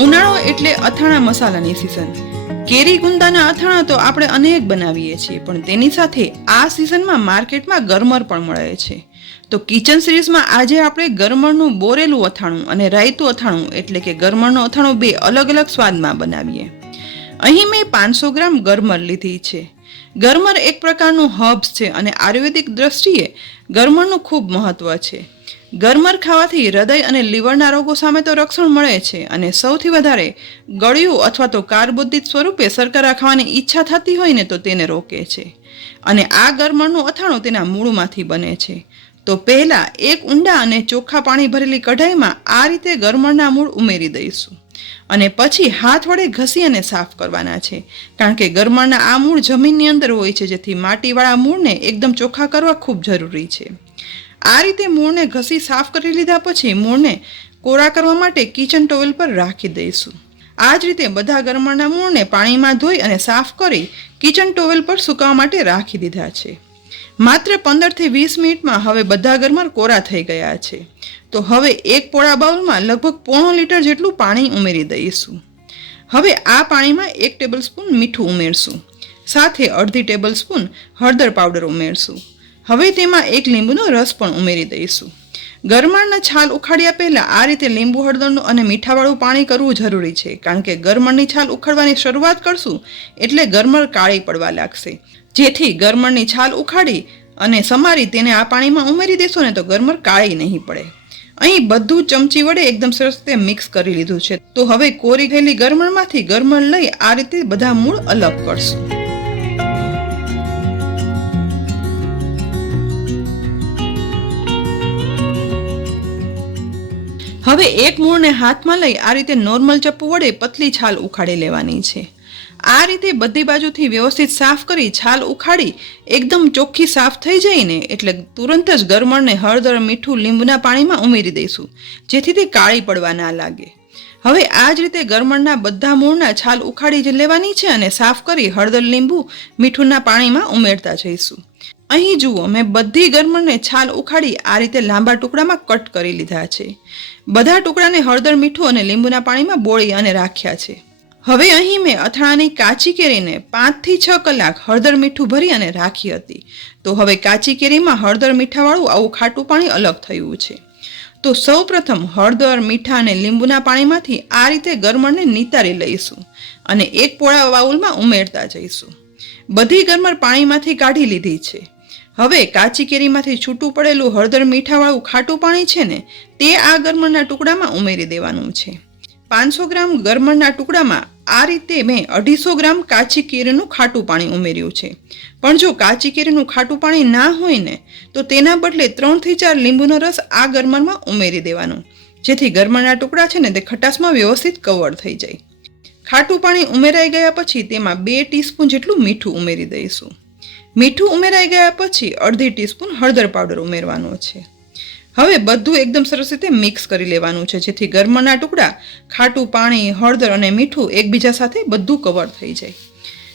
ઉનાળો એટલે અથાણા મસાલાની સીઝન. કેરી ગુંદાના અથાણા તો આપણે અનેક બનાવીએ છીએ, પણ તેની સાથે આ સિઝનમાં માર્કેટમાં ગરમર પણ મળે છે. તો કિચન સિરીઝમાં આજે આપણે ગરમરનું બોરેલું અથાણું અને રાયતું અથાણું એટલે કે ગરમરનું અથાણું બે અલગ અલગ સ્વાદમાં બનાવીએ. અહીં મેં 500 ગ્રામ ગરમર લીધી છે. ગરમર એક પ્રકારનું હર્બ્સ છે અને આયુર્વેદિક દ્રષ્ટિએ ગરમરનું ખૂબ મહત્વ છે. ગરમર ખાવાથી હૃદય અને લીવરના રોગો સામે તો રક્ષણ મળે છે અને સૌથી વધારે ગળ્યું અથવા તો કાર્બોદિત સ્વરૂપે શર્કરા ખાવાની ઈચ્છા થતી હોય ને તો તેને રોકે છે. અને આ ગરમરનું અથાણું તેના મૂળમાંથી બને છે. તો પહેલા એક ઊંડા અને ચોખ્ખા પાણી ભરેલી કઢાઈમાં આ રીતે ગરમરના મૂળ ઉમેરી દઈશું અને પછી હાથ વડે ઘસી અને સાફ કરવાના છે, કારણ કે ગરમરના આ મૂળ જમીનની અંદર હોય છે, જેથી માટીવાળા મૂળને એકદમ ચોખ્ખા કરવા ખૂબ જરૂરી છે. આ રીતે મૂળને ઘસી સાફ કરી લીધા પછી મૂળને કોરા કરવા માટે કિચન ટોવેલ પર રાખી દઈશું. આ જ રીતે બધા ગરમરના મૂળને પાણીમાં ધોઈ અને સાફ કરી કિચન ટોવેલ પર સુકાવા માટે રાખી દીધા છે. માત્ર 15 થી 20 મિનિટમાં હવે બધા ગરમર કોરા થઈ ગયા છે. તો હવે એક પોળા બાઉલમાં લગભગ 1.5 લીટર જેટલું પાણી ઉમેરી દઈશું. હવે આ પાણીમાં 1 ટેબલસ્પૂન મીઠું ઉમેરશું, સાથે અડધી ટેબલસ્પૂન હળદર પાવડર ઉમેરશું. હવે તેમાં 1 લીંબુનો રસ પણ ઉમેરી દઈશું. ગરમરના છાલ ઉખાડ્યા પહેલા આ રીતે લીંબુ હળદરનું અને મીઠાવાળું પાણી કરવું જરૂરી છે, કારણ કે ગરમરની છાલ ઉખાડવાની શરૂઆત કરશું એટલે ગરમર કાળી પડવા લાગશે. જેથી ગરમરની છાલ ઉખાડી અને સમારી તેને આ પાણીમાં ઉમેરી દેશો ને તો ગરમર કાળી નહીં પડે. અહીં બધું ચમચી વડે એકદમ સરસ રીતે મિક્સ કરી લીધું છે. તો હવે કોરી ગયેલી ગરમરમાંથી ગરમર લઈ આ રીતે બધા મૂળ અલગ કરશું. હવે એક મૂળને હાથમાં લઈ આ રીતે નોર્મલ ચપ્પુ વડે પતલી છાલ ઉખાડી લેવાની છે. આ રીતે બધી બાજુથી વ્યવસ્થિત સાફ કરી છાલ ઉખાડી એકદમ ચોખ્ખી સાફ થઈ જાય ને એટલે તુરંત જ ગરમરને હળદર, મીઠું, લીંબુના પાણીમાં ઉમેરી દઈશું, જેથી તે કાળી પડવા ના લાગે. હવે આ જ રીતે ગરમરના બધા મૂળના છાલ ઉખાડી જ લેવાની છે અને સાફ કરી હળદર, લીંબુ, મીઠુંના પાણીમાં ઉમેરતા જઈશું. અહીં જુઓ, મેં બધી ગરમરને છાલ ઉખાડી આ રીતે લાંબા ટુકડામાં કટ કરી લીધા છે. બધા ટુકડાને હળદર, મીઠું અને લીંબુના પાણીમાં બોળી અને રાખ્યા છે. હવે અહીં મેં અથાણાની કાચી કેરીને 5 થી 6 કલાક હળદર, મીઠું ભરી અને રાખી હતી. તો હવે કાચી કેરીમાં હળદર, મીઠાવાળું આવું ખાટું પાણી અલગ થયું છે. તો સૌ પ્રથમ હળદર, મીઠા અને લીંબુના પાણીમાંથી આ રીતે ગરમરને નિતારી લઈશું અને એક પોળા બાઉલમાં ઉમેરતા જઈશું. બધી ગરમર પાણીમાંથી કાઢી લીધી છે. હવે કાચી કેરીમાંથી છૂટું પડેલું હળદર, મીઠાવાળું ખાટું પાણી છે ને તે આ ગરમરના ટુકડામાં ઉમેરી દેવાનું છે. 500 ગ્રામ ગરમરના ટુકડામાં આ રીતે મેં 250 ગ્રામ કાચી કેરીનું ખાટું પાણી ઉમેર્યું છે. પણ જો કાચી કેરીનું ખાટું પાણી ના હોય ને તો તેના બદલે 3 થી 4 લીંબુનો રસ આ ગરમરમાં ઉમેરી દેવાનું, જેથી ગરમરના ટુકડા છે ને તે ખટાશમાં વ્યવસ્થિત કવર થઈ જાય. ખાટું પાણી ઉમેરાઈ ગયા પછી તેમાં 2 ટીસ્પૂન જેટલું મીઠું ઉમેરી દઈશું. મીઠું ઉમેરાઈ ગયા પછી અડધી ટીસ્પૂન હળદર પાવડર ઉમેરવાનો છે. હવે બધું એકદમ સરસ રીતે મિક્સ કરી લેવાનું છે, જેથી ગરમરના ટુકડા, ખાટું પાણી, હળદર અને મીઠું એકબીજા સાથે બધું કવર થઈ જાય.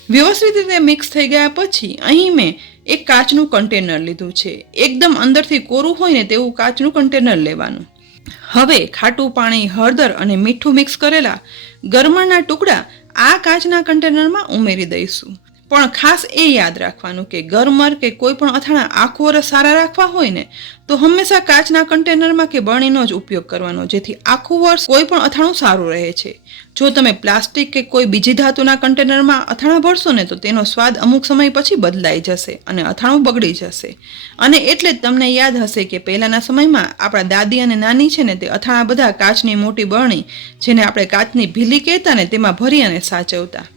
વ્યવસ્થિત રીતે મિક્સ થઈ ગયા પછી અહીં મેં એક કાચનું કન્ટેનર લીધું છે. એકદમ અંદરથી કોરું હોય ને તેવું કાચનું કન્ટેનર લેવાનું. હવે ખાટું પાણી, હળદર અને મીઠું મિક્સ કરેલા ગરમરના ટુકડા આ કાચના કન્ટેનરમાં ઉમેરી દઈશું. પણ ખાસ એ યાદ રાખવાનું કે ગરમર કે કોઈ પણ અથાણા આખું વરસ સારા રાખવા હોય ને તો હંમેશા કાચના કન્ટેનરમાં કે બરણીનો જ ઉપયોગ કરવાનો, જેથી આખું વર્ષ કોઈ પણ અથાણું સારું રહે છે. જો તમે પ્લાસ્ટિક કે કોઈ બીજી ધાતુના કન્ટેનરમાં અથાણા ભરશો ને તો તેનો સ્વાદ અમુક સમય પછી બદલાઈ જશે અને અથાણું બગડી જશે. અને એટલે જ તમને યાદ હશે કે પહેલાના સમયમાં આપણા દાદી અને નાની છે ને તે અથાણા બધા કાચની મોટી બરણી, જેને આપણે કાચની ભીલી કહેતા ને તેમાં ભરી અને સાચવતા.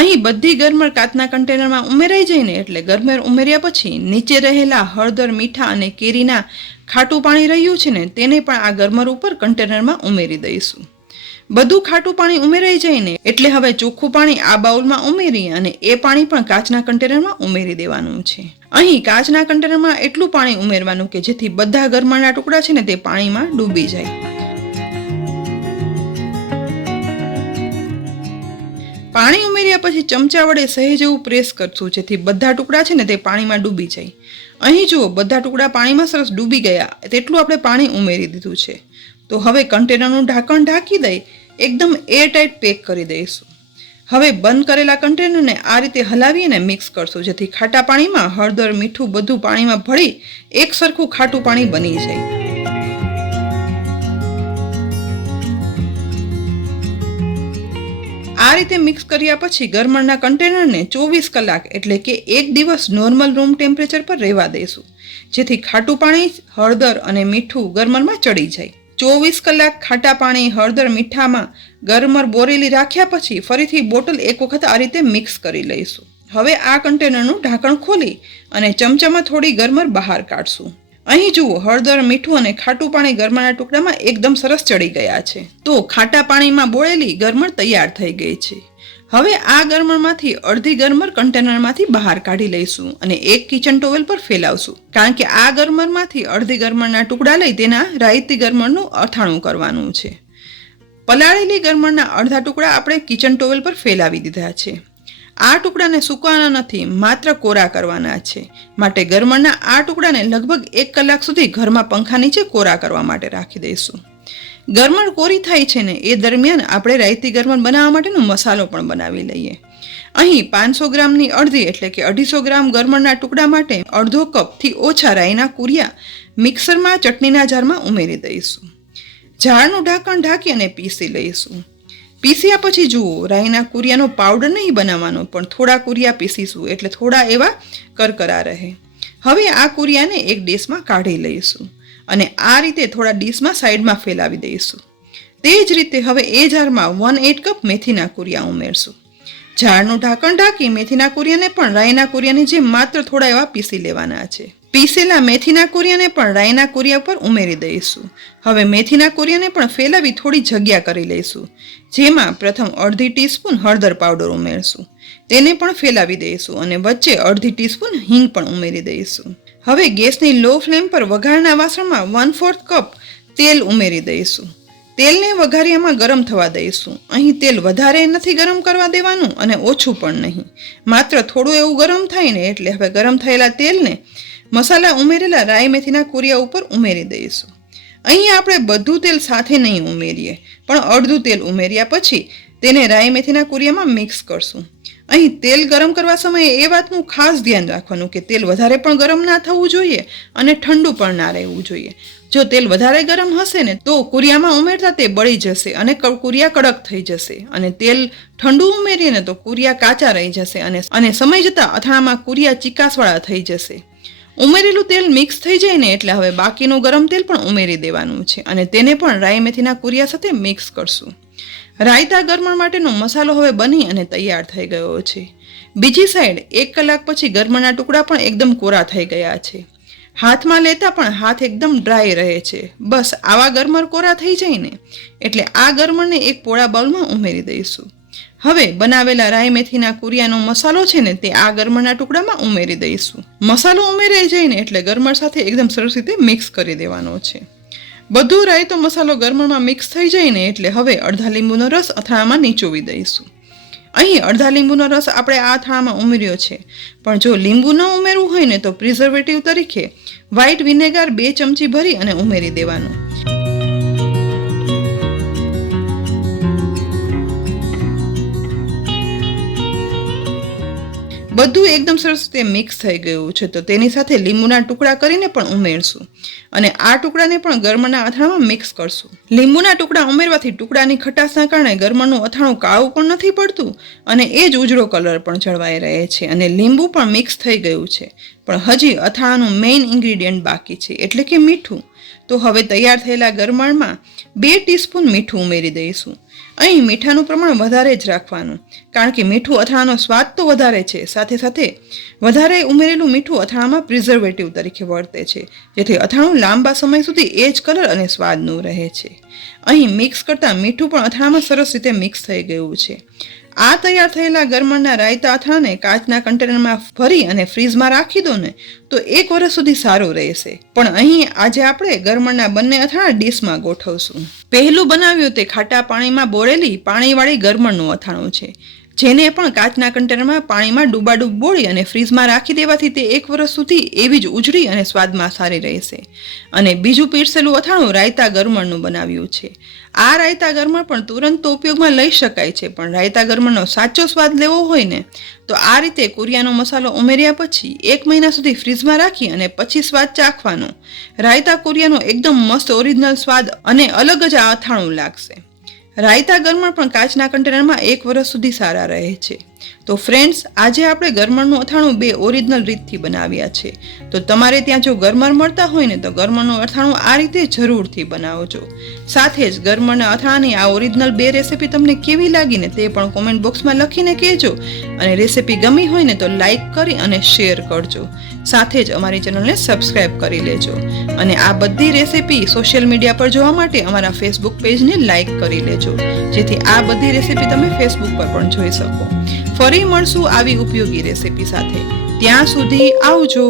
અહીં બધી ગરમર કાચના કન્ટેનરમાં ઉમેરાઈ જાય ને એટલે ગરમર ઉમેર્યા પછી નીચે રહેલા હળદર, મીઠા અને કેરીના ખાટું પાણી રહ્યું છે ને તેને પણ આ ગરમર ઉપર કન્ટેનરમાં ઉમેરી દઈશું. બધું ખાટું પાણી ઉમેરાઈ જાય ને એટલે હવે ચોખ્ખું પાણી આ બાઉલમાં ઉમેરી અને એ પાણી પણ કાચના કન્ટેનરમાં ઉમેરી દેવાનું છે. અહીં કાચના કન્ટેનરમાં એટલું પાણી ઉમેરવાનું કે જેથી બધા ગરમરના ટુકડા છે ને તે પાણીમાં ડૂબી જાય. પાણી ઉમેર્યા પછી ચમચા વડે સહેજ એવું પ્રેસ કરશું, જેથી બધા ટુકડા છે ને તે પાણીમાં ડૂબી જાય. અહીં જુઓ, બધા ટુકડા પાણીમાં સરસ ડૂબી ગયા, તેટલું આપણે પાણી ઉમેરી દીધું છે. તો હવે કન્ટેનરનું ઢાંકણ ઢાંકી દઈ એકદમ એરટાઈટ પેક કરી દઈશું. હવે બંધ કરેલા કન્ટેનરને આ રીતે હલાવી અને મિક્સ કરશું, જેથી ખાટા પાણીમાં હળદર, મીઠું બધું પાણીમાં ભળી એક સરખું ખાટું પાણી બની જાય. આ રીતે મિક્સ કર્યા પછી ગરમરના કન્ટેનરને 24 કલાક એટલે કે 1 દિવસ નોર્મલ રૂમ ટેમ્પરેચર પર રહેવા દઈશું, જેથી ખાટું પાણી, હળદર અને મીઠું ગરમરમાં ચડી જાય. 24 કલાક ખાટા પાણી, હળદર, મીઠામાં ગરમર બોરેલી રાખ્યા પછી ફરીથી બોટલ એક વખત આ રીતે મિક્સ કરી લઈશું. હવે આ કન્ટેનરનું ઢાંકણ ખોલી અને ચમચામાં થોડી ગરમર બહાર કાઢશું. અહીં જુઓ, હળદર, મીઠું અને ખાટું પાણી ગરમરના ટુકડામાં એકદમ સરસ ચડી ગયા છે. તો ખાટા પાણીમાં બોળેલી ગરમર તૈયાર થઈ ગઈ છે. હવે આ ગરમરમાંથી અડધી ગરમર કન્ટેનરમાંથી બહાર કાઢી લઈશું અને એક કિચન ટોવેલ પર ફેલાવશું, કારણ કે આ ગરમરમાંથી અડધી ગરમરના ટુકડા લઈ તેના રાયતી ગરમરનું અથાણું કરવાનું છે. પલાળેલી ગરમરના અડધા ટુકડા આપણે કિચન ટોવેલ પર ફેલાવી દીધા છે. આ ટુકડાને સૂકવાના નથી, માત્ર કોરા કરવાના છે. માટે ગરમરના આ ટુકડાને લગભગ 1 કલાક સુધી ઘરમાં પંખા નીચે કોરા કરવા માટે રાખી દઈશું. ગરમર કોરી થાય છે ને એ દરમિયાન આપણે રાયતી ગરમર બનાવવા માટેનો મસાલો પણ બનાવી લઈએ. અહીં 500 ગ્રામની અડધી એટલે કે 250 ગ્રામ ગરમરના ટુકડા માટે અડધો કપથી ઓછા રાઈના કુરિયા મિક્સરમાં ચટણીના જારમાં ઉમેરી દઈશું. જારનું ઢાંકણ ઢાંકી અને પીસી લઈશું. પીસ્યા પછી જુઓ, રાઈના કુરિયાનો પાવડર નહીં બનાવવાનો, પણ થોડા કુરિયા પીસીશું એટલે થોડા એવા કરકરા રહે. હવે આ કુરિયાને એક ડીશમાં કાઢી લઈશું અને આ રીતે થોડા ડીશમાં સાઈડમાં ફેલાવી દઈશું. તે જ રીતે હવે એ જારમાં 1/8 કપ મેથીના કુરિયા ઉમેરશું. જારનું ઢાંકણ ઢાંકી મેથીના કુરિયાને પણ રાઈના કુરિયાની જેમ માત્ર થોડા એવા પીસી લેવાના છે. પીસેલા મેથીના કુરિયાને પણ રાઈના કુરિયા પર ઉમેરી દઈશું. હવે મેથીના કુરિયાને પણ ફેલાવી થોડી જગ્યા કરી લઈશું, જેમાં પ્રથમ અડધી ટીસ્પૂન હળદર પાવડર ઉમેરશું. તેને પણ ફેલાવી દઈશું અને વચ્ચે અડધી ટીસ્પૂન હિંગ પણ ઉમેરી દઈશું. હવે ગેસની લો ફ્લેમ પર વઘારના વાસણમાં 1/4 કપ તેલ ઉમેરી દઈશું. તેલને વઘારિયામાં ગરમ થવા દઈશું. અહીં તેલ વધારે નથી ગરમ કરવા દેવાનું અને ઓછું પણ નહીં, માત્ર થોડું એવું ગરમ થાય ને એટલે હવે ગરમ થયેલા તેલને મસાલા ઉમેરેલા રાઈ મેથીના કુરિયા ઉપર ઉમેરી દઈશું. અહીં આપણે બધું તેલ સાથે નહીં ઉમેરીએ, પણ અડધું તેલ ઉમેર્યા પછી તેને રાઈ મેથીના કુરિયામાં મિક્સ કરશું. અહીં તેલ ગરમ કરવા સમયે એ વાતનું ખાસ ધ્યાન રાખવાનું કે તેલ વધારે પણ ગરમ ના થવું જોઈએ અને ઠંડુ પણ ના રહેવું જોઈએ. જો તેલ વધારે ગરમ હશે ને તો કુરિયામાં ઉમેરતા તે બળી જશે અને કુરિયા કડક થઈ જશે, અને તેલ ઠંડુ ઉમેરીએ ને તો કુરિયા કાચા રહી જશે અને સમય જતાં અથાણામાં કુરિયા ચીકાસવાળા થઈ જશે. ઉમેરેલું તેલ મિક્સ થઈ જાય ને એટલે હવે બાકીનું ગરમ તેલ પણ ઉમેરી દેવાનું છે અને તેને પણ રાઈ મેથીના કુરિયા સાથે મિક્સ કરશું. રાયતા ગરમર માટેનો મસાલો હવે બની અને તૈયાર થઈ ગયો છે. બીજી સાઈડ 1 કલાક પછી ગરમરના ટુકડા પણ એકદમ કોરા થઈ ગયા છે. હાથમાં લેતા પણ હાથ એકદમ ડ્રાય રહે છે. બસ આવા ગરમર કોરા થઈ જાય ને એટલે આ ગરમરને એક પોળા બાઉલમાં ઉમેરી દઈશું. હવે બનાવેલા રાઈ મેથીના કુરિયાનો મસાલો છે ને તે આ ગરમરના ટુકડામાં ઉમેરી દઈશું. મસાલો ઉમેરાઈ જાય ને એટલે ગરમર સાથે એકદમ સરસ રીતે મિક્સ કરી દેવાનો છે. બધું રાયતો મસાલો ગરમરમાં મિક્સ થઈ જાય ને એટલે હવે અડધા લીંબુનો રસ અથાણામાં નીચોવી દઈશું. અહીં અડધા લીંબુનો રસ આપણે આ અથાણામાં ઉમેર્યો છે, પણ જો લીંબુ ન ઉમેરવું હોય ને તો પ્રિઝર્વેટિવ તરીકે વ્હાઇટ વિનેગર 2 ચમચી ભરી અને ઉમેરી દેવાનું. બધું એકદમ સરસ રીતે મિક્સ થઈ ગયું છે તો તેની સાથે લીંબુના ટુકડા કરીને પણ ઉમેરશું અને આ ટુકડાને પણ ગરમરના અથાણામાં મિક્સ કરશું. લીંબુના ટુકડા ઉમેરવાથી ટુકડાની ખટાશના કારણે ગરમરનું અથાણું કાળું પણ નથી પડતું અને એ જ ઉજળો કલર પણ જળવાઈ રહે છે અને લીંબુ પણ મિક્સ થઈ ગયું છે. પણ હજી અથાણાનું મેઇન ઇન્ગ્રીડિયન્ટ બાકી છે, એટલે કે મીઠું. તો હવે તૈયાર થયેલા ગરમરમાં 2 ટીસ્પૂન મીઠું ઉમેરી દઈશું. અહીં મીઠાનું પ્રમાણ વધારે જ રાખવાનું, કારણ કે મીઠું અથાણાનો સ્વાદ તો વધારે છે, સાથે સાથે વધારે ઉમેરેલું મીઠું અથાણામાં પ્રિઝર્વેટિવ તરીકે વર્તે છે, જેથી અથાણું લાંબા સમય સુધી એ જ કલર અને સ્વાદનું રહે છે. અહીં મિક્સ કરતાં મીઠું પણ અથાણામાં સરસ રીતે મિક્સ થઈ ગયું છે. આ તૈયાર થયેલા ગરમરના રાયતા અથાણાને કાચના કન્ટેનરમાં ભરી અને ફ્રીઝમાં રાખી દો ને તો 1 વર્ષ સુધી સારું રહેશે. પણ અહીં આજે આપણે ગરમરના બંને અથાણા ડીશમાં ગોઠવશું. પહેલું બનાવ્યું તે ખાટા પાણીમાં બોળેલી પાણીવાળી ગરમરનું અથાણું છે. જેને પણ કાચના કન્ટેનરમાં પાણીમાં ડૂબાડૂબ બોળી અને ફ્રીજમાં રાખી દેવાથી તે 1 વર્ષ સુધી એવી જ ઉજળી અને સ્વાદમાં સારી રહેશે. અને બીજું પીરસેલું અથાણું રાયતા ગરમરનું બનાવ્યું છે. આ રાયતા ગરમર પણ તુરંત તો ઉપયોગમાં લઈ શકાય છે, પણ રાયતા ગરમરનો સાચો સ્વાદ લેવો હોય ને તો આ રીતે કુરિયાનો મસાલો ઉમેર્યા પછી 1 મહિના સુધી ફ્રીજમાં રાખી અને પછી સ્વાદ ચાખવાનો. રાયતા કુરિયાનો એકદમ મસ્ત ઓરિજિનલ સ્વાદ અને અલગ જ આ અથાણું લાગશે. રાયતા ગરમર પણ કાચના કન્ટેનરમાં 1 વર્ષ સુધી સારા રહે છે. તો ફ્રેન્ડ્સ, આજે આપણે ગરમરનું અથાણું 2 ઓરિજિનલ રીતથી બનાવ્યા છે. તો તમારે ત્યાં જો ગરમર મળતા હોય ને તો ગરમરનું અથાણું આ રીતે જરૂરથી બનાવજો. સાથે જ ગરમરના અથાણાની આ ઓરિજિનલ 2 રેસીપી તમને કેવી લાગી ને તે પણ કોમેન્ટ બોક્સમાં લખીને કહેજો. અને રેસીપી ગમી હોય ને તો લાઈક કરી અને શેર કરજો. સાથે જ અમારી ચેનલને સબસ્ક્રાઈબ કરી લેજો. અને આ બધી રેસીપી સોશિયલ મીડિયા પર જોવા માટે અમારા ફેસબુક પેજને લાઈક કરી લેજો, જેથી આ બધી રેસીપી તમે ફેસબુક પર પણ જોઈ શકો. ફરી મળશું આવી ઉપયોગી રેસીપી સાથે. ત્યાં સુધી આવજો.